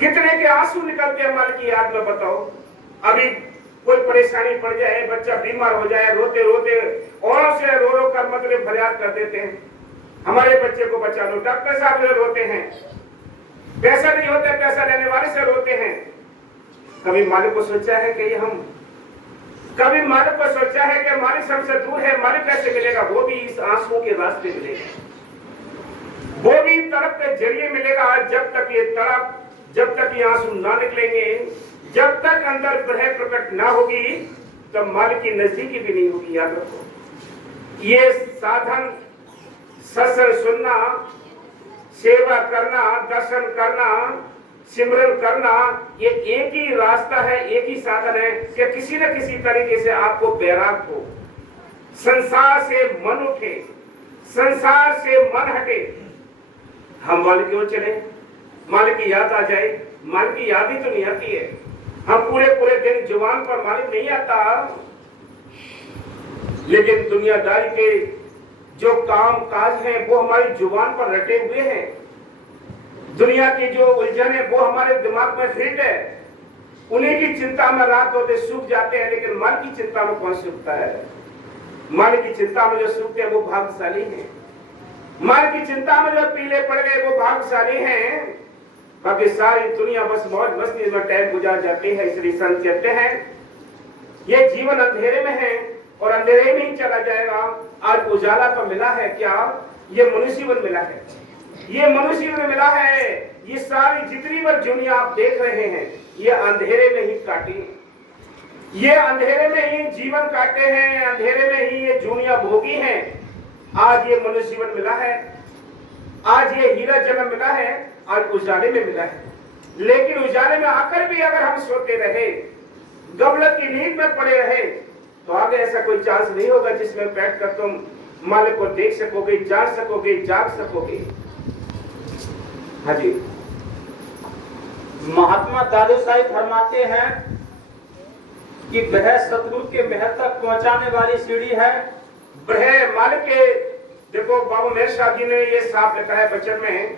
कितने के आंसू निकलते हैं मालिक की याद में, बताओ। अभी कोई परेशानी पड़ जाए, बच्चा बीमार हो जाए, रोते रोते औरों से रो रो कर मतलब फरियाद कर देते हैं, हमारे बच्चे को बचा लो। डॉक्टर साहब से रोते हैं, पैसा नहीं होता, पैसा लेने वाले से रोते हैं। कभी मालिक को सोचा है कि हम, कभी मालिक को सोचा है कि मालिक हमसे दूर है, मालिक कैसे मिलेगा? वो भी इस आंसुओं के रास्ते मिलेगा, वो भी तड़प के जरिए मिलेगा। जब तक ये तड़प, जब तक ये आंसू ना निकलेंगे, जब तक अंदर ग्रह प्रकट ना होगी, तब मालिक की नजदीकी भी नहीं होगी। याद रखो, ये साधन सत्संग सुनना, सेवा करना, दर्शन करना, सिमरन करना, ये एक ही रास्ता है, एक ही साधन है कि किसी न किसी तरीके से आपको बैराग हो, संसार से मन उठे, संसार से मन हटे, हम मालिक की ओर चले, मालिक की याद आ जाए। मालिक की याद ही तो नहीं आती है। हम पूरे पूरे दिन जुबान पर मालिक नहीं आता, लेकिन दुनियादारी के जो काम काज हैं वो हमारी जुबान पर रटे हुए हैं। दुनिया की जो उलझन है वो हमारे दिमाग में फिट है। उन्हीं की चिंता में रात होते सूख जाते हैं, लेकिन मालिक की चिंता में कौन सूखता है? मालिक की चिंता में जो सूखते हैं वो भाग्यशाली हैं। मालिक की चिंता में जो पीले पड़ गए वो भाग्यशाली हैं। बाकी सारी दुनिया बस मौज मस्ती में टाइम गुजार जाती है। इसलिए संत कहते हैं ये जीवन अंधेरे में है और अंधेरे में ही चला जाएगा। आज उजाला तो मिला है क्या? ये मनुष्य जीवन मिला है, ये मनुष्य जीवन मिला है। ये सारी जितनी भी दुनिया आप देख रहे हैं ये अंधेरे में ही काटी, ये अंधेरे में ही जीवन काटे हैं, अंधेरे में ही ये दुनिया भोगी है। आज ये मनुष्य जीवन मिला है, आज ये हीरा जन्म मिला है, आज उजाले में मिला है। लेकिन उजाले में आकर भी अगर हम सोते रहे, गफलत की नींद में पड़े रहे, तो आगे ऐसा कोई चांस नहीं होगा जिसमें बैठकर तुम मालिक को देख सकोगे, जान सकोगे, जाग सकोगे। हाँ जी, महात्मा दादू साहिब फरमाते हैं कि ग्रह शत्रु के महल तक पहुंचाने वाली सीढ़ी है। ग्रह मालिक के, देखो बाबू मेहर साहब जी ने ये साफ लिखा है बचन में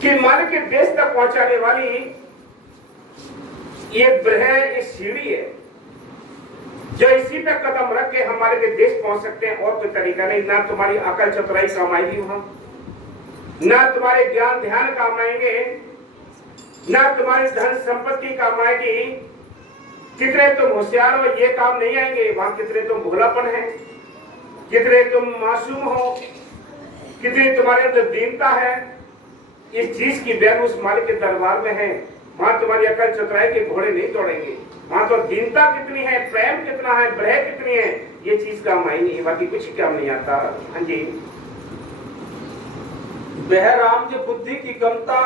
कि मालिक के देश तक पहुंचाने वाली ये ग्रह एक सीढ़ी है, जो इसी पे कदम रख के हमारे के देश पहुंच सकते हैं। और कोई तरीका नहीं। ना तुम्हारी अकल चतुराई काम आएगी वहां, ना तुम्हारे ज्ञान ध्यान काम आएंगे, ना तुम्हारी धन संपत्ति काम आएगी। कितने तुम होशियार हो ये काम नहीं आएंगे वहां। कितने तुम भोलापन है, कितने तुम मासूम हो, कितनी तुम्हारे अंदर दीनता है, इस चीज की वैल्यू उस मालिक के दरबार में है। वहां तुम्हारी अकल चतुराई के घोड़े नहीं दौड़ेंगे। वहां तो दीनता कितनी है, प्रेम कितना है, ब्रह कितनी है, ये चीज काम आई नहीं, बाकी कुछ काम नहीं आता। हाँ जी, वह राम जो बुद्धि की गमता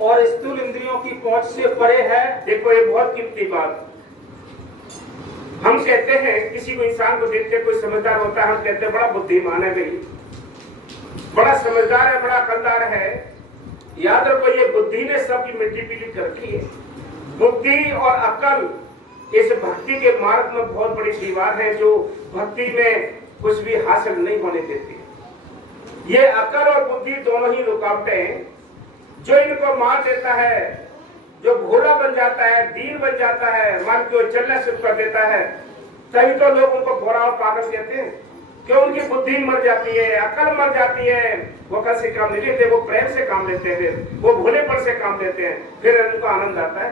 और स्थूल इंद्रियों की पहुंच से परे है। देखो ये बहुत कीमती बात। हम कहते हैं किसी को, इंसान को देखते कोई समझदार होता है, हम कहते हैं बड़ा बुद्धिमान है भाई, बड़ा समझदार है, बड़ा अकलदार है। याद रखो ये बुद्धि ने सबकी मिट्टी पीली कर रखी है। बुद्धि और अकल इस भक्ति के मार्ग में बहुत बड़ी दीवार है, जो भक्ति में कुछ भी हासिल नहीं होने देती। ये अकल और बुद्धि दोनों ही रुकावटें जो इनको मार देता है, जो भोला बन जाता है, दीन बन जाता है, मन को चलना शुरू कर देता है। तभी तो लोग उनको भोला और पागल कहते हैं, क्यों? उनकी बुद्धि मर जाती है, अकल मर जाती है। वो अकल से काम नहीं लेते, वो प्रेम से काम लेते हैं, वो भोलेपन से काम लेते हैं, फिर उनको आनंद आता है।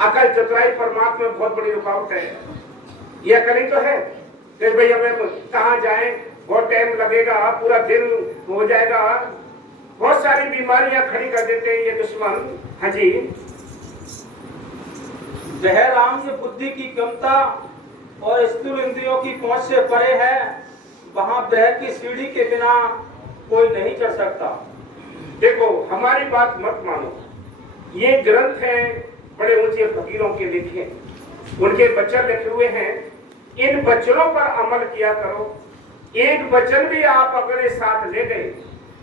अकल चतुराई परमात्मा में बहुत बड़ी रुकावट है। ये अकल ही तो है। फिर भाई हमें कहाँ जाए, बहुत टाइम लगेगा, पूरा दिन हो जाएगा, बहुत सारी बीमारियां खड़ी कर देते हैं ये दुश्मन। हाँ जी, वह राम जो बुद्धि की गमता और स्थूल इंद्रियों की पहुंच से परे है, वहां वह की सीढ़ी के बिना कोई नहीं चढ़ सकता। देखो हमारी बात मत मानो, ये ग्रंथ हैं बड़े ऊंचे फकीरों के लिखे, उनके वचन लिखे हुए हैं। इन वचनों पर अमल किया करो। एक वचन भी आप अगर साथ ले गए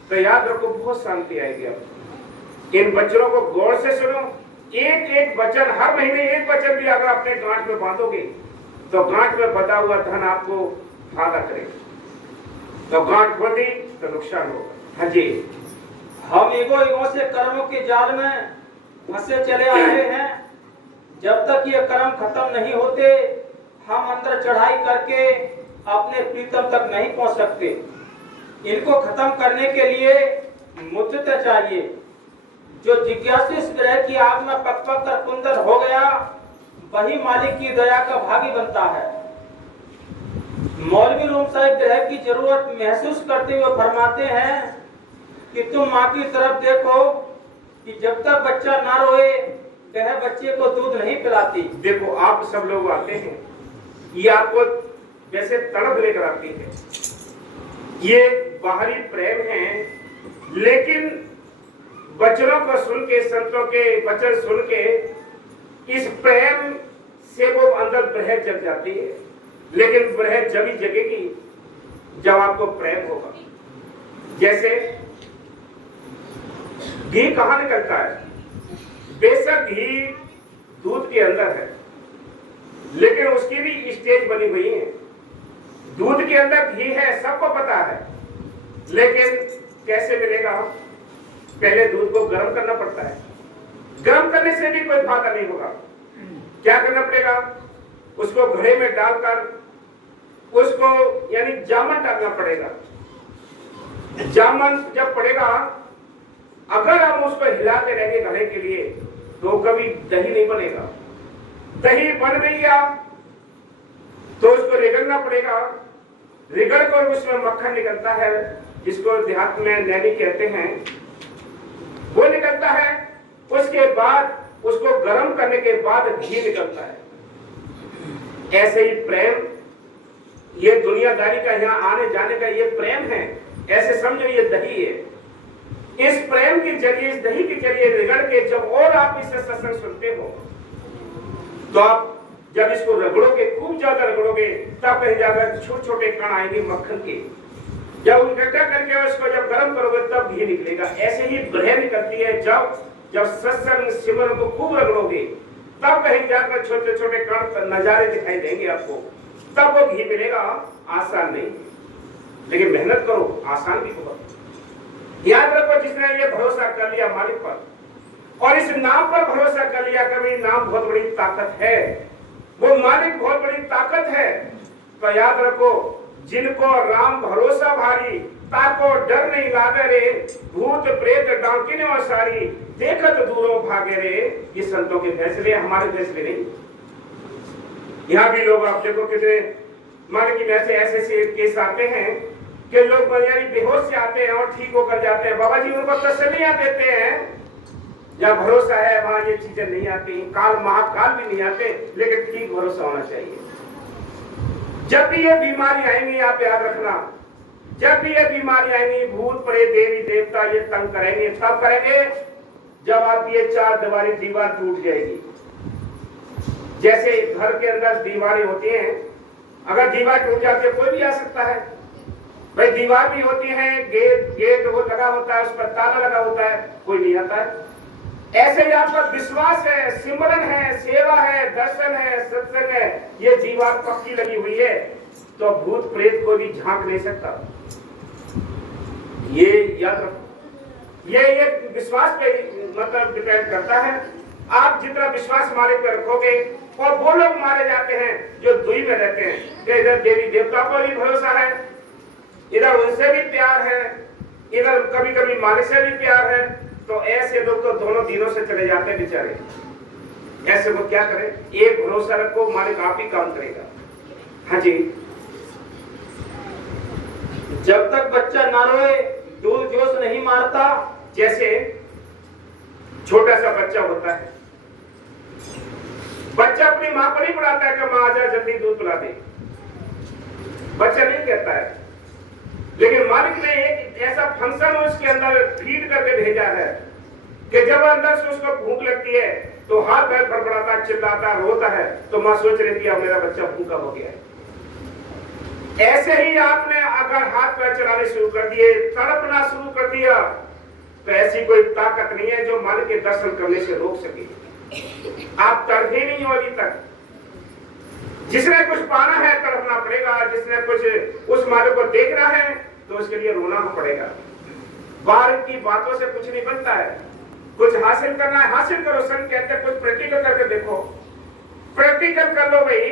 तो याद रखो बहुत शांति आएगी। आप इन वचनों को गौर से सुनो। एक एक वचन, हर महीने एक वचन भी अगर अपने गांठ में बांधोगे तो गांठ में बंधा हुआ धन आपको फायदा करेगा। तो गांठ बंधी तो नुकसान होगा। हाँ जी, हम ईगो से कर्मों के जाल में फंसे चले आ रहे हैं। जब तक ये कर्म खत्म नहीं होते, हम अंदर चढ़ाई करके अपने प्रीतम तक नहीं पहुंच सकते। इनको खत्म करने के लिए मुद्दत चाहिए। जो जिज्ञासु इस ग्रह की आग में पक पक कर कुंदन हो गया, वही मालिक की दया का भागी बनता है। मौलवी रूम साहब ग्रह की जरूरत महसूस करते हुए फरमाते हैं कि तुम माँ की तरफ देखो कि जब तक बच्चा ना रोए, वह बच्चे को दूध नहीं पिलाती। देखो, आप सब लोग आते हैं, ये आपको जैसे तड़प लेकर आती है। ये बाहरी प्रेम है, लेकिन वचनों को सुन के, संतों के वचन सुन के, इस प्रेम से वो अंदर ब्रह जग जाती है। लेकिन ब्रह जब ही जगेगी जब आपको प्रेम होगा। जैसे घी कहां निकलता है? बेशक घी दूध के अंदर है, लेकिन उसकी भी स्टेज बनी हुई है। दूध के अंदर घी है, सबको पता है, लेकिन कैसे मिलेगा? पहले दूध को गर्म करना पड़ता है। गर्म करने से भी कोई फायदा नहीं होगा। क्या करना पड़ेगा? उसको घड़े में डालकर उसको यानी जामन डालना पड़ेगा। जामन जब पड़ेगा, अगर हम उसको हिलाते रहेंगे घड़े के लिए, तो कभी दही नहीं बनेगा। दही बन नहीं गया तो उसको रिगड़ना पड़ेगा। रिगड़ कर उसमें मक्खन निकलता है, जिसको देहात में नैनी कहते हैं, वो निकलता है। उसके बाद उसको गर्म करने के बाद घी निकलता है। ऐसे ही प्रेम, ये दुनियादारी का यहाँ आने जाने का ये प्रेम है। ऐसे समझो ये दही है। इस प्रेम के जरिए, इस दही के जरिए रिगड़ के जब और आप इसे सत्संग सुनते हो, तो आप जब इसको रगड़ोगे, खूब ज्यादा रगड़ोगे, तब कहीं जाकर छोटे छोटे कण आएंगे मक्खन के। जब इकट्ठा करके उसको जब गर्म करोगे, तब घी निकलेगा। ऐसे ही ब्रह निकलती है। जब सत्संग सिमरन को खूब रगड़ोगे, तब कहीं जाकर छोटे छोटे कण नजारे दिखाई देंगे आपको, तब वो घी मिलेगा। आसान नहीं, लेकिन मेहनत करो, आसान भी बहुत। याद रखो, जिसने ये भरोसा कर लिया मालिक पर, और इस नाम पर भरोसा कर लिया, कभी नाम बहुत बड़ी ताकत है, वो मालिक बहुत बड़ी ताकत है। तो याद रखो, जिनको राम भरोसा भारी, ताको डर नहीं लागे रे, भूत प्रेत डांकिने और सारी, देखत दूरों भागे रे। ये संतों के फैसले, हमारे फैसले नहीं। यहाँ भी लोग आप देखो कितने मान की वैसे ऐसे केस आते हैं कि लोग यानी बेहोश से आते हैं और ठीक होकर जाते हैं। बाबा जी उनको तसल्लियां देते हैं, या भरोसा है वहां ये चीजें नहीं आती, काल महाकाल भी नहीं आते, लेकिन ठीक भरोसा होना चाहिए। जब भी ये बीमारी आएंगी, आप याद रखना, जब भी ये बीमारी आएंगी, भूत प्रेत देवी देवता ये तंग करेंगे, तब करेंगे जब आप ये चार दीवारी दीवार टूट जाएगी। जैसे घर के अंदर दीवारें होती हैं, अगर दीवार टूट जाती है कोई भी आ सकता है। भाई दीवार भी होती है, गेट वो लगा होता है, उस पर ताला लगा होता है, कोई नहीं आता है। ऐसे ही आपका विश्वास है, सिमरन है, सेवा है, दर्शन है, सत्संग है, ये दीवार पक्की लगी हुई है, तो भूत प्रेत को भी झांक नहीं सकता। ये याद रखो, ये विश्वास पे मतलब डिपेंड करता है। आप जितना विश्वास मालिक पे रखोगे, और वो लोग मारे जाते हैं जो दुई में रहते हैं, कि इधर देवी देवता को भी भरोसा है, इधर उनसे भी प्यार है, इधर कभी कभी मालिक से भी प्यार है, तो ऐसे लोग तो दोनों दिनों से चले जाते हैं बेचारे। ऐसे वो क्या करें? एक भरोसा रखो, मालिक आप ही काम करेगा। हाँ जी, जब तक बच्चा ना रोए, दूध जोश नहीं मारता। जैसे छोटा सा बच्चा होता है, बच्चा अपनी माँ को नहीं बुलाता है कि माँ आजा जल्दी दूध पिला दे, बच्चा नहीं कहता है, लेकिन मालिक ने एक ऐसा फंक्शन उसके अंदर फीड करके भेजा है कि जब अंदर से उसको भूख लगती है तो हाथ पैर फड़फड़ाता, चिल्लाता, रोता है, तो माँ सोच रही थी मेरा बच्चा भूखा हो गया है। ऐसे ही आपने अगर हाथ पैर चलाने शुरू कर दिए, तड़पना शुरू कर दिया, तो ऐसी कोई ताकत नहीं है जो मालिक के दर्शन करने से रोक सके। आप तड़पे नहीं हो अभी तक। जिसने कुछ पाना है तड़पना पड़ेगा, जिसने कुछ उस मालिक को देखना है तो उसके लिए रोना पड़ेगा। बाहर की बातों से कुछ नहीं बनता है। कुछ हासिल करना है, हासिल करो। संत कहते हैं कुछ प्रैक्टिकल करके देखो। प्रैक्टिकल कर लो भाई,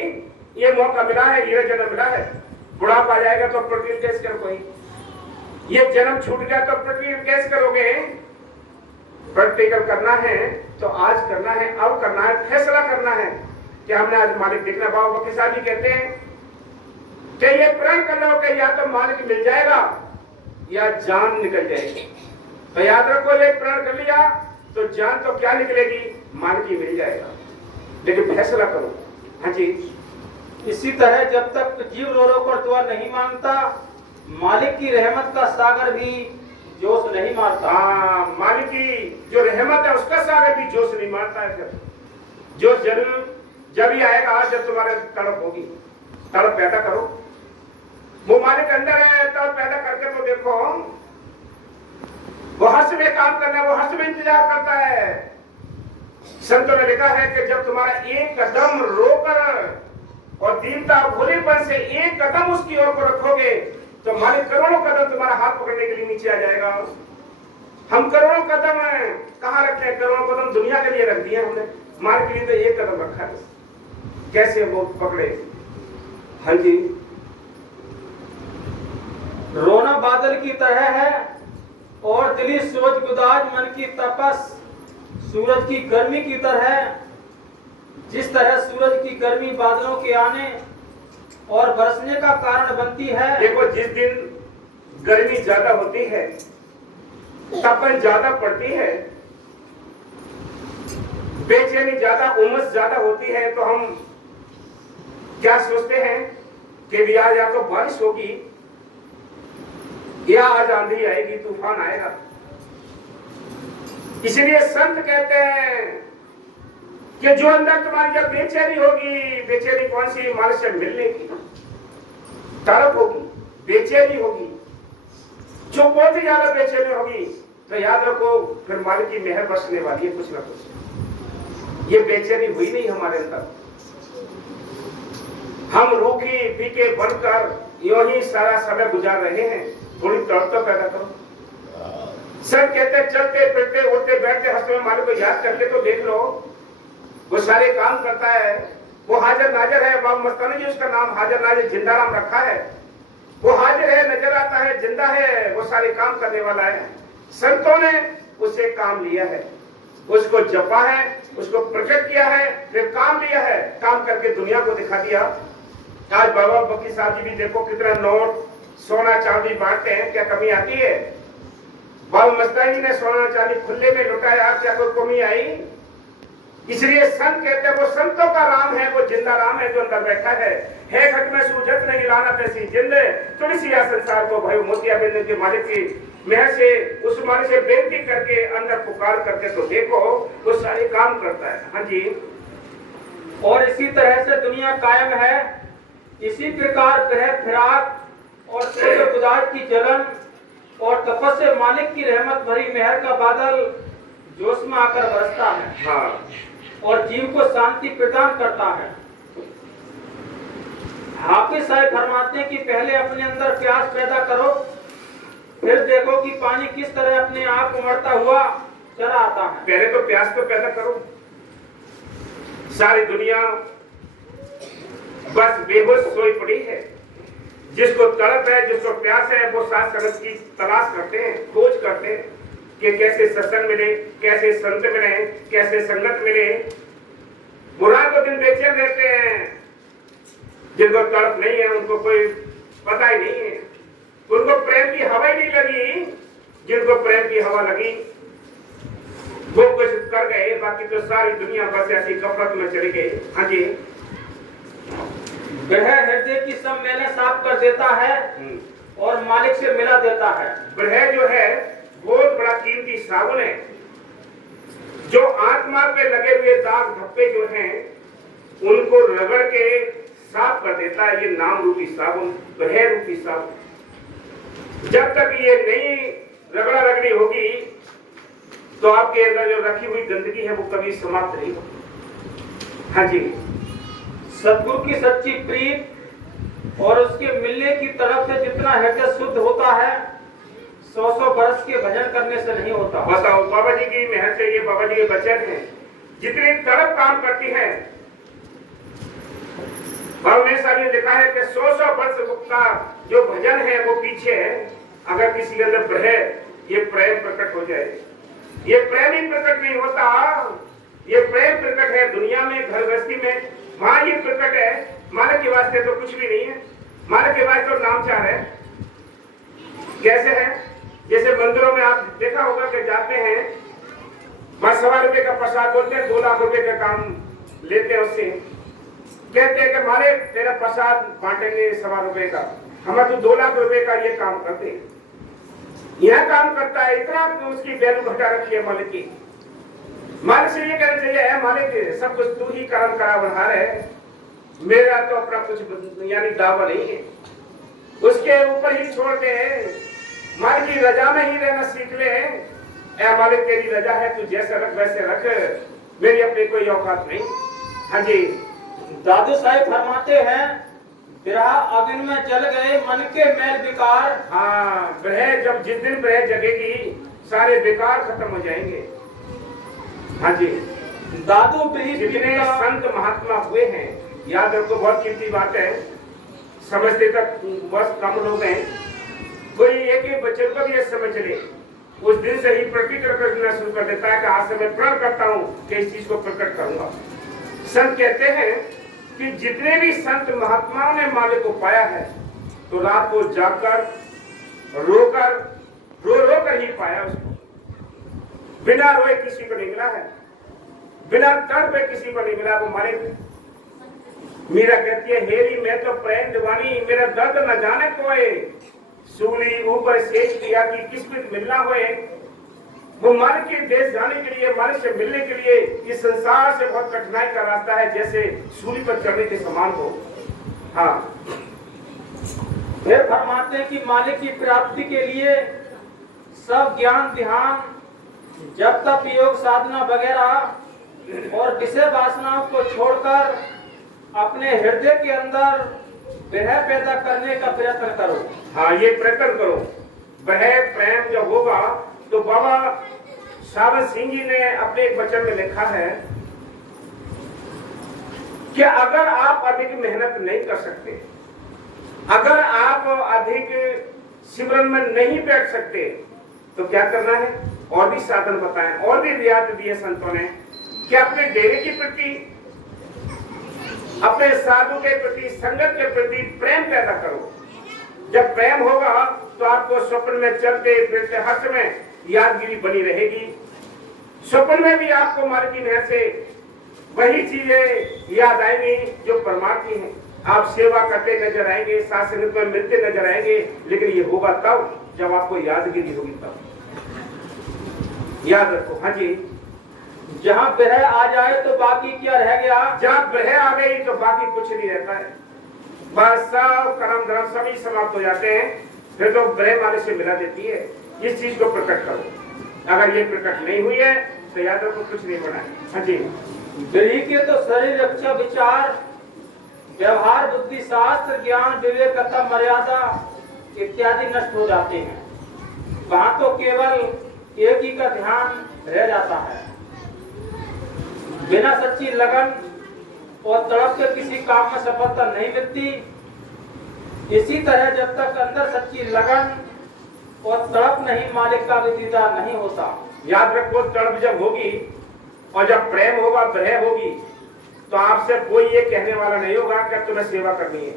ये मौका मिला है, ये जन्म मिला है। बुढ़ापा आ जाएगा तो प्रैक्टिकल कैसे करो कोई? ये जन्म छूट गया तो प्रैक्टिकल कैसे करोगे? प्रैक्टिकल करना है तो आज करना है, अब करना है, फैसला करना है कि हमने आज मालिक देखना। बाबा बकी साहब जी कहते हैं कि ये प्रण कर लो कि या तो मालिक मिल जाएगा या जान निकल जाएगी। तो याद रखो, ये प्रण कर लिया तो जान तो क्या निकलेगी, मालिक ही मिल जाएगा। लेकिन फैसला करो। हाँ जी। इसी तरह जब तक जीव रो रो कर दुआ नहीं मांगता, मालिक की रहमत का सागर भी जोश नहीं मारता। हाँ, मालिक की जो रहमत है उसका सागर भी जोश नहीं मारता है। फिर जो जब ही आएगा जब तुम्हारे तड़प होगी। तड़प पैदा करो। वो मालिक अंदर है, तड़प पैदा करके तो देखो। वो हर्ष में काम करना है, वो हर्ष में इंतजार करता है। संतों ने लिखा है कि जब तुम्हारा एक कदम रोकर और दीनता भोलेपन से एक कदम उसकी ओर को रखोगे तो मालिक करोड़ों कदम तुम्हारा हाथ पकड़ने के लिए नीचे आ जाएगा। हम करोड़ों कदम कहाँ रखते हैं? करोड़ों कदम दुनिया के लिए रख दिए हमने, मालिक के लिए तो एक कदम रखा है। कैसे वो पकड़े? हाँ जी। रोना बादल की तरह है और दिली सोच गुदाज मन की तपस सूरज की गर्मी की तरह। जिस तरह सूरज की गर्मी बादलों के आने और बरसने का कारण बनती है। देखो, जिस दिन गर्मी ज्यादा होती है, तपन ज्यादा पड़ती है, बेचैनी ज्यादा, उमस ज्यादा होती है, तो हम क्या सोचते हैं कि आज या तो बारिश होगी या आज आंधी आएगी, तूफान आएगा। इसलिए संत कहते हैं कि जो अंदर तुम्हारी जब बेचैनी होगी, बेचैनी कौन सी? मालिक से मिलने की तड़प होगी, बेचैनी होगी, जो बहुत ही ज्यादा बेचैनी होगी, तो याद रखो फिर मालिक की मेहर बरसने वाली है कुछ ना कुछ। ये बेचैनी हुई नहीं हमारे अंदर। हम रूखी फीके बनकर यूं ही सारा समय गुजार रहे हैं। थोड़ी तड़प तो पैदा करो। सब कहते चलते फिरते उठते बैठते हंसते हुए मालिक को याद करके तो देख लो। वो सारे काम करता है, वो हाजिर नाजिर है। बाबा मस्तानी जी उसका नाम हाजिर नाजिर जिंदा राम रखा है। वो हाजिर है, नजर आता है, जिंदा है, वो सारे काम करने वाला है। संतों ने उससे काम लिया है, उसको जपा है, उसको प्रकट किया है, फिर काम लिया है, काम करके दुनिया को दिखा दिया। आज बाबा बकी साहब जी भी देखो कितना नोट सोना चांदी बांटते हैं, क्या कमी आती है? बाबा मस्तानी जी ने सोना चांदी खुले में लुटाया, क्या कोई कमी आई? इसलिए संत कहते हैं वो संतों का राम है, वो जिंदा राम है जो अंदर बैठा है घट में सूझत नहीं लाना तैसी जिंदे तुलसी या संसार को भयो मोतिया बिंद के मालिक की मेहर से उस मालिक से बेनती करके अंदर पुकार करके तो देखो वो सारे काम करता है। हाँ जी। और इसी तरह से दुनिया कायम है। इसी प्रकार ग्रह फिराक और सूर्य गुदाज की जलन और तपस से मालिक की रहमत भरी मेहर का बादल जोश में आकर बरसता है। हाँ। और जीव को शांति प्रदान करता है। हाफिज साहब फरमाते हैं कि पहले अपने अंदर प्यास पैदा करो, फिर देखो कि पानी किस तरह अपने आप उमड़ता हुआ चला आता है। पहले तो प्यास तो पैदा करो। सारी दुनिया बस बेहोश सोई पड़ी है। जिसको तड़प है, जिसको प्यास है, वो साथ संगत की तलाश करते हैं, खोज करते हैं कि कैसे सत्संग मिले, कैसे संत मिले, कैसे संगत मिले। बुरा तो दिन बेचैन रहते हैं। जिनको तड़प नहीं है उनको कोई पता ही नहीं है, उनको प्रेम की हवा ही नहीं लगी। जिनको प्रेम की हवा लगी वो कुछ कर गए, बाकी तो सारी दुनिया बस ऐसी गफलत में चली गई। हाँ जी। ग्रह हृदय की सब मैलें साफ कर देता है और मालिक से मिला देता है। ग्रह जो है बहुत बड़ा कीमती साबुन है, जो आत्मा पे लगे हुए दाग धब्बे जो हैं उनको रगड़ के साफ कर देता है। ये नाम रूपी साबुन, ग्रह रूपी साबुन। जब तक ये नहीं रगड़ा रगड़ी होगी तो आपके अंदर जो रखी हुई गंदगी है वो कभी समाप्त नहीं होगी। हाँ जी। सद्गुरु की सच्ची प्रीत और उसके मिलने की तरफ से जितना हृदय शुद्ध होता है, 100 वर्ष के भजन करने से नहीं होता। बताओ, बाबा जी की मेहर से ये बाबा जी के बचन हैं, जितनी तड़प काम करती है। और में साहब ने लिखा है कि 100 वर्ष का जो भजन है वो पीछे है। अगर किसी के अंदर ये प्रेम प्रकट हो जाए, ये प्रेम ही प्रकट नहीं होता, ये प्रेम प्रकट है दुनिया में, घर गृहस्थी में, वहां ये प्रकट है। मालिक के वास्ते तो कुछ भी नहीं है, मालिक के वास्ते तो नामचार है। कैसे है? जैसे मंदिरों में आप देखा होगा कि जाते हैं, 1.25 रुपए का प्रसाद बोलते हैं, 2 लाख रुपए का काम लेते हैं उससे, कहते हैं कि मालिक तेरा प्रसाद बांटेंगे 1.25 रुपए का, हम तो 2 लाख रुपए का ये काम करते हैं। यह काम करता है, इतना तो उसकी वैल्यू घटा रखी है मालिक की। मालिक से ये कहना चाहिए, है मालिक सब कुछ तू ही कर्म करा बना है, मेरा तो अपना कुछ यानी दावा नहीं है। उसके ऊपर ही छोड़ के मालिक की रजा में ही रहना सीख ले। ऐ मालिक तेरी रजा है, तू जैसे रख वैसे रख, मेरी अपनी कोई औकात नहीं। हाँ जी, दादू साहब फरमाते हैं, विरह अग्नि में जल गए मन के मैल विकार। हाँ, ब्रह जब जिस दिन ब्रह जगेगी सारे बेकार खत्म हो जाएंगे। हाँ जी, दादू जितने संत महात्मा हुए हैं, याद रखो बहुत कीमती बात है, समझते तक बस कम लोग हैं। कोई एक बच्चे को भी ये समझ ले, उस दिन से ही प्रतिक्रिया करना शुरू कर देता है कि आज से मैं प्रण करता हूँ कि इस चीज को प्रकट करूंगा। संत कहते हैं कि जितने भी संत महात्माओं ने मालिक को पाया है, तो रात को जाकर रो कर ही पाया उसको। बिना रोए किसी को नहीं मिला है, बिना तड़पे किसी को नहीं मिला वो मालिक। मीरा कहती है, हेरी मैं तो प्रेम दीवानी, मेरा दर्द न जाने कोई, सूली ऊपर सेज दिया कि किस्मत मिलना होए। वो मालिक के देश जाने के लिए, मालिक से मिलने के लिए इस संसार से बहुत कठिनाई का रास्ता है, जैसे सूली पर चढ़ने के समान हो। हाँ, फिर फरमाते हैं कि मालिक की प्राप्ति के लिए सब ज्ञान ध्यान, जब तक योग साधना वगैरह और विषय वासनाओं को छोड़कर अपने हृदय के अंदर विरह पैदा करने का प्रयत्न करो। हाँ, ये प्रयत्न करो। वह प्रेम जब होगा तो बाबा सावन सिंह जी ने अपने एक वचन में लिखा है कि अगर आप अधिक मेहनत नहीं कर सकते, अगर आप अधिक सिमरन में नहीं बैठ सकते, तो क्या करना है? और भी साधन बताएं, और भी रियायत दी है संतों ने कि अपने डेरे के प्रति, अपने साधु के प्रति, संगत के प्रति प्रेम पैदा करो। जब प्रेम होगा तो आपको स्वप्न में चलते फिरते हर समय यादगिरी बनी रहेगी। स्वप्न में भी आपको मालिक की मेहर से वही चीजें याद आएंगी जो परमार्थी हैं। आप सेवा करते नजर आएंगे, साथ संगत में मिलते नजर आएंगे, लेकिन ये होगा तब जब आपको यादगिरी होगी। तब याद रखो। हाँ जी, जहाँ विरह आ जाए तो बाकी क्या रह गया? जब विरह आ गई तो बाकी कुछ नहीं रहता है, बस सब कर्म धर्म सभी समाप्त हो जाते हैं। फिर तो विरह वाले से मिला देती है। इस चीज को प्रकट करो। अगर ये प्रकट नहीं हुई है तो याद रखो कुछ नहीं बना है। हाँ जी, विरह के तो शरीर रक्षा विचार व्यवहार बुद्धि शास्त्र ज्ञान विवेक तथा मर्यादा इत्यादि नष्ट हो जाते हैं। वहां तो केवल एक ही का ध्यान रह जाता है। बिना सच्ची लगन और तड़प के किसी काम में सफलता नहीं मिलती। इसी तरह जब तक अंदर सच्ची लगन और तड़प नहीं, मालिक का भी दीदार नहीं होता। याद रखो, तड़प जब होगी और जब प्रेम होगा, विरह होगी, तो आपसे कोई ये कहने वाला नहीं होगा कि तुम्हें सेवा करनी है,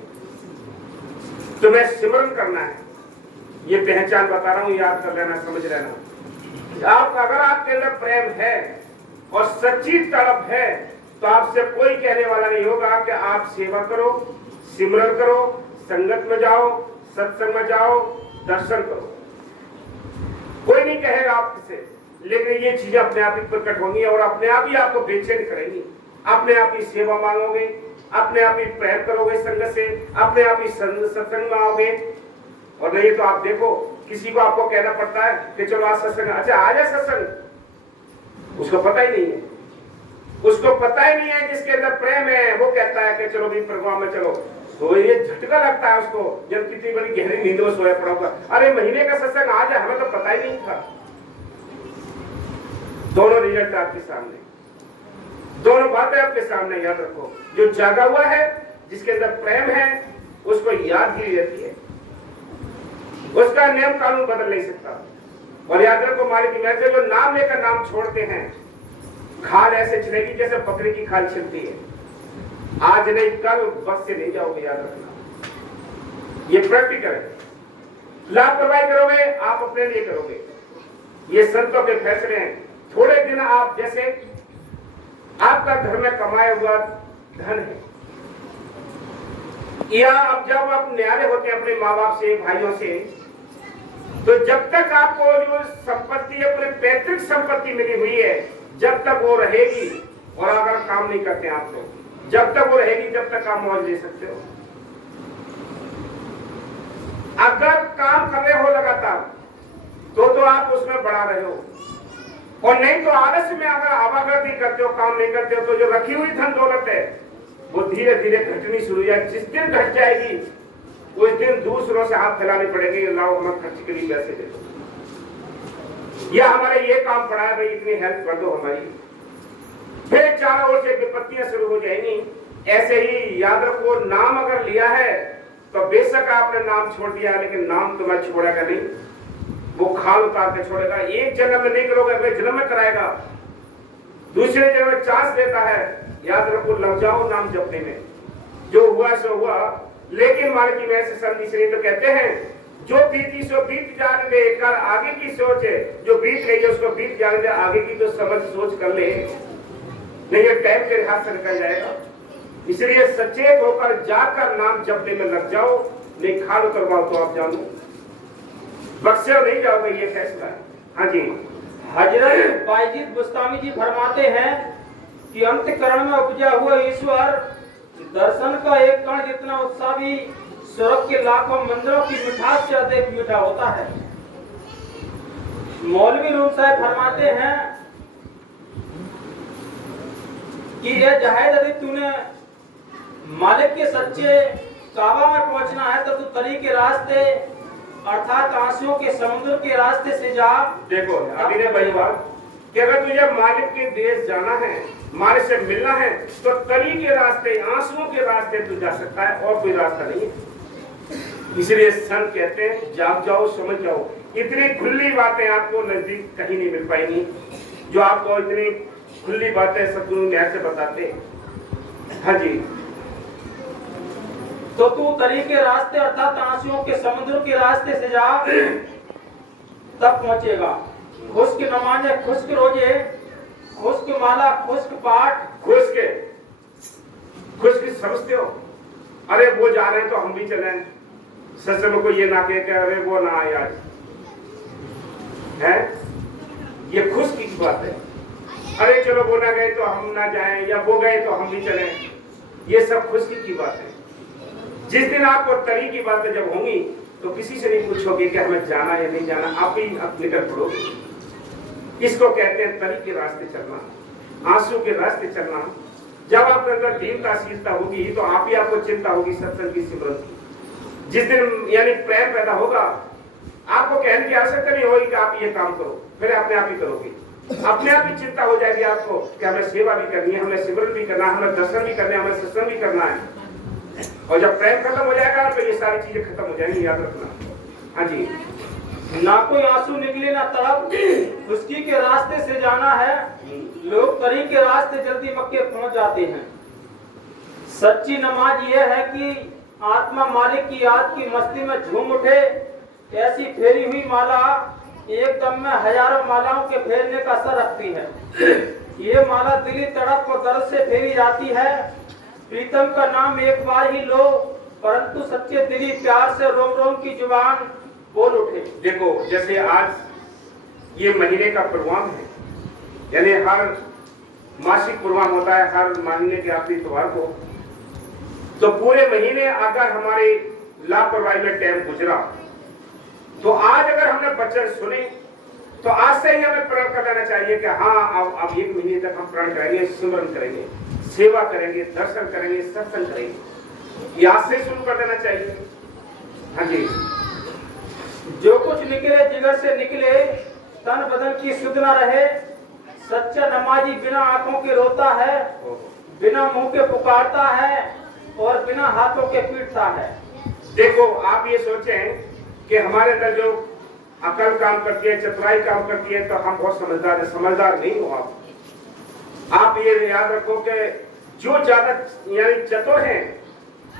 तुम्हें सिमरन करना है। ये पहचान बता रहा हूं, याद कर लेना, समझ लेना। आप अगर आपके अंदर प्रेम है और सच्ची तड़प है तो आपसे कोई कहने वाला नहीं होगा कि आप सेवा करो, सिमरन करो, संगत में जाओ, सत्संग में जाओ, दर्शन करो। कोई नहीं कहेगा आपसे, लेकिन ये चीजें अपने आप ही प्रकट होंगी और अपने आप ही आपको बेचैन करेंगी। अपने आप ही सेवा मांगोगे, अपने आप ही प्रेम करोगे संगत से, अपने आप ही सत्संग में आओगे। और नहीं तो आप देखो, किसी को आपको कहना पड़ता है कि चलो आज सत्संग, अच्छा आ जाए सत्संग, उसको पता ही नहीं है। उसको पता ही नहीं है जिसके अंदर प्रेम है, वो कहता है कि चलो भी प्रोग्राम में चलो। तो ये झटका लगता है उसको, जब कितनी बड़ी गहरी नींद में सोया पड़ा होगा। अरे महीने का सत्संग आज है, हमें तो पता ही नहीं था। दोनों रिजल्ट आपके सामने, दोनों बातें आपके सामने, याद रखो। जो जागा हुआ है, जिसके अंदर प्रेम है, उसको यादगिरी रहती है, उसका नियम कानून बदल नहीं सकता। और याद रखो, मालिक की महत्व, जो नाम लेकर नाम छोड़ते हैं, खाल ऐसे छिलेगी जैसे बकरी की खाल छिलती है। आज नहीं कल बस से नहीं जाओगे, याद रखना, ये प्रैक्टिकल है। लापरवाही करोगे आप अपने लिए करोगे, ये संतों के फैसले हैं। थोड़े दिन आप जैसे आपका घर में कमाया हुआ धन है, या अब जब आप न्यारे होते हैं अपने माँ बाप से, भाइयों से, तो जब तक आपको जो संपत्ति है, पूरी पैतृक संपत्ति मिली हुई है, जब तक वो रहेगी, और अगर काम नहीं करते आप लोग, जब तक वो रहेगी, जब तक आप मौज ले सकते हो। अगर काम कर रहे हो लगातार, तो आप उसमें बढ़ा रहे हो, और नहीं तो आलस्य में अगर आवागर्दी करते हो, काम नहीं करते हो, तो जो रखी हुई धन दौलत है वो धीरे धीरे घटनी शुरू है। जिस दिन घट जाएगी उस दिन दूसरों से हाथ फैलाने पड़ेंगे, लाओ हमें खर्च के लिए पैसे दे दो, या हमारे ये काम पड़ा है भाई, इतनी हेल्प कर दो हमारी। फिर चारों ओर से विपत्तियां शुरू हो जाएंगी। ऐसे ही याद रखो, नाम अगर लिया है तो बेशक आपने नाम छोड़ दिया, लेकिन नाम तुम्हें छोड़ेगा नहीं, वो खाल उतार के छोड़ेगा। एक जन्म में नहीं करोगे, अगले जन्म में कराएगा, दूसरे जन्म में चांस देता है। याद रखो, लग जाओ नाम जपने में, जो हुआ सो हुआ। लेकिन मालिक की वजह से संत इसलिए तो कहते हैं, जो बीती सो बीत जाने दे, कर आगे की सोच है, जो बीत गई है उसको बीत जाने दे, आगे की तो समझ सोच कर ले, नहीं ये टाइम तेरे हाथ से निकल जाएगा। इसलिए सचेत होकर जाकर नाम जपने में लग जाओ, नहीं खाल उतरवाओ तो आप जानो बख्शे नहीं जाओगे, ये फैसला है। हाँ जी, हजरत बायजीद बुस्तामी जी फरमाते हैं कि अंतःकरण में उपजा हुआ ईश्वर दर्शन का एक कण जितना उत्साह भी स्वर्ग के लाखों मंदिरों की मिठास से अधिक मीठा होता है। मौलवी रूम साहब फरमाते हैं कि ये जाहिद यदि तूने मालिक के सच्चे काबा में पहुंचना है तो तू तरी के रास्ते अर्थात आंसुओं के समुद्र के रास्ते से जा। देखो अभी ने भाई बात कि अगर तुझे मालिक के देश जाना है, मालिक से मिलना है, तो तरी के रास्ते, आंसुओं के रास्ते तू जा सकता है, और कोई रास्ता नहीं है। इसलिए संत कहते हैं, जाग जाओ, समझ जाओ। इतनी खुली बातें आपको नजदीक कहीं नहीं मिल पाएंगी, जो आपको इतनी खुली बातें सतगुरु न्याय से बताते। हाँ जी, तो तू तरी के रास्ते अर्थात आंसुओं के समुद्र के रास्ते से जा, तब पहुंचेगा। खुश्क नमाज़े, खुश्क रोजे, खुश्क माला, खुश्क पाठ, खुश्क समझते हो। अरे वो जा रहे हैं तो हम भी चलें, सत्संग को ये ना कहे कि अरे वो ना आए आज, है ये खुश्क की बात है। अरे चलो वो ना गए तो हम ना जाएं, या वो गए तो हम भी चलें, ये सब खुश्की की बात है। जिस दिन आपको तरी की बातें जब होंगी तो किसी से नहीं पूछोगे कि हमें जाना या नहीं जाना, आप ही निकल पड़ोगे। इसको कहते हैं तरी के रास्ते चलना, आंसू के रास्ते चलना। जब आपके अंदर दीनता शीलता होगी तो आप ही आपको चिंता होगी सत्संग की, सिमरन की। जिस दिन यानी प्रेम पैदा होगा, आपको कहने की आवश्यकता नहीं होगी कि आप ये काम करो, फिर अपने आप ही करोगे। अपने आप ही चिंता हो जाएगी आपको कि हमें सेवा भी करनी है, हमें सिमरन भी करना है, हमें दर्शन भी करना है, हमें सत्संग भी करना है। और जब प्रेम खत्म हो जाएगा तो ये सारी चीजें खत्म हो जाएंगी, याद रखना। हाँ जी, ना कोई आंसू निकले ना तड़प, खुश्की के रास्ते से जाना है। लोग तरी के रास्ते जल्दी मक्के पहुंच जाते हैं। सच्ची नमाज यह है कि आत्मा मालिक की याद की मस्ती में झूम उठे। ऐसी फेरी हुई माला एक दम में हजारों मालाओं के फेरने का असर रखती है। ये माला दिली तड़प और दर्द से फेरी जाती है। प्रीतम का नाम एक बार ही लो, परंतु सच्चे दिली प्यार से रोम रोम की जुबान बोल उठे। देखो जैसे आज ये महीने का प्रोग्राम है, यानी हर मासिक प्रोग्राम होता है हर महीने के आखिरी इतवार को। तो पूरे महीने अगर हमारे लापरवाही में टाइम गुजरा, तो आज अगर हमने वचन सुने तो आज से ही हमें प्रण कर लेना चाहिए कि हाँ अब एक महीने तक हम प्रण करेंगे, सिमरन करेंगे, सेवा करेंगे, दर्शन करेंगे, सत्संग करेंगे। याद से शुरू कर देना चाहिए। हाँ जी, जो कुछ निकले जिगर से निकले, तन बदन की सुध न रहे। सच्चा नमाजी बिना आंखों के रोता है, बिना मुंह के पुकारता है और बिना हाथों के पीटता है। देखो आप ये सोचें कि हमारे अंदर जो अकल काम करती है, चतुराई काम करती है, तो हम बहुत समझदार हैं। समझदार नहीं हो आप ये याद रखो कि जो ज्यादा यानी चतुर हैं,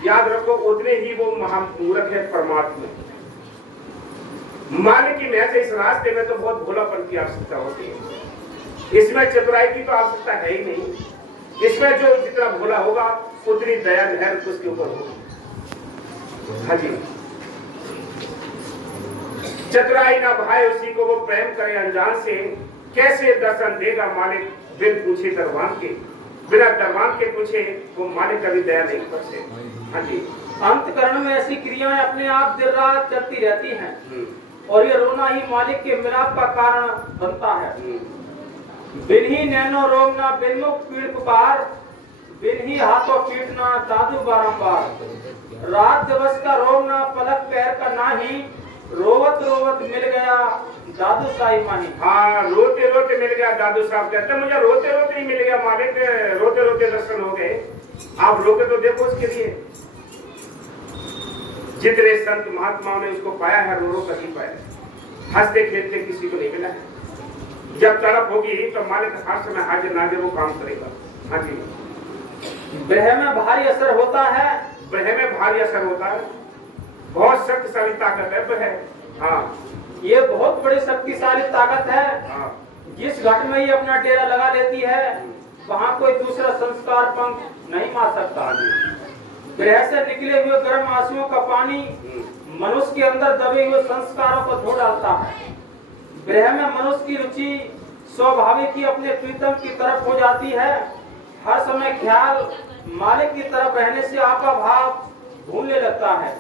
याद रखो उतने ही वो महामूर्ख है परमात्मा। माने कि महज इस रास्ते में तो बहुत भोलापन की आवश्यकता होती है, इसमें चतुराई की तो आवश्यकता है ही नहीं। इसमें जो जितना भोला होगा उतनी दया मेहर उसके ऊपर होगी। हाँ जी, चतुराई ना भाई उसी को वो प्रेम करे अनजान से, कैसे दर्शन देगा मालिक बिन पूछे दरबान के, बिना दरबान के पूछे वो मालिक कभी दया नहीं करते। हाँ जी, अंतकरण में ऐसी क्रियाएं अपने आप दिन रात चलती रहती हैं और ये रोना ही मालिक के मिलाप का कारण बनता है। बिन ही नैनो रोमना बिन मुख पीड़ पुकार, बिन ही हाथों पीटना दादू बारंबार। रात दिवस का रोमना पलक पैर का नाही, रोवत रोवत मिल गया दादू साहिब माही। हाँ, रोते रोते मिल गया दादू साहब कहते मुझे रोते रोते ही मिल गया मालिक, रोते रोते दर्शन हो गए। आप रोके तो देखो उसके लिए, जितने संत महात्माओं ने उसको पाया है रो रो कर ही पाया, हंसते खेलते किसी को नहीं मिला है। जब तड़प होगी तो मालिक हर समय हाजिर नाजिर वो काम करेगा। हाँ जी, ब्रह में भारी असर होता है, ब्रह में भारी असर होता है, बहुत शक्तिशाली ताकत है ब्रह। हाँ, ये बहुत बड़ी शक्तिशाली ताकत है। हाँ, जिस घट में ये अपना डेरा लगा लेती है वहाँ कोई दूसरा संस्कार पंख नहीं मार सकता। ग्रह से निकले हुए गर्म आंसुओं का पानी मनुष्य के अंदर दबे हुए संस्कारों को धो डालता है। ग्रह में मनुष्य की रुचि स्वाभाविक ही अपने प्रीतम की तरफ हो जाती है। हर समय ख्याल मालिक की तरफ रहने से आपका भाव भूलने लगता है।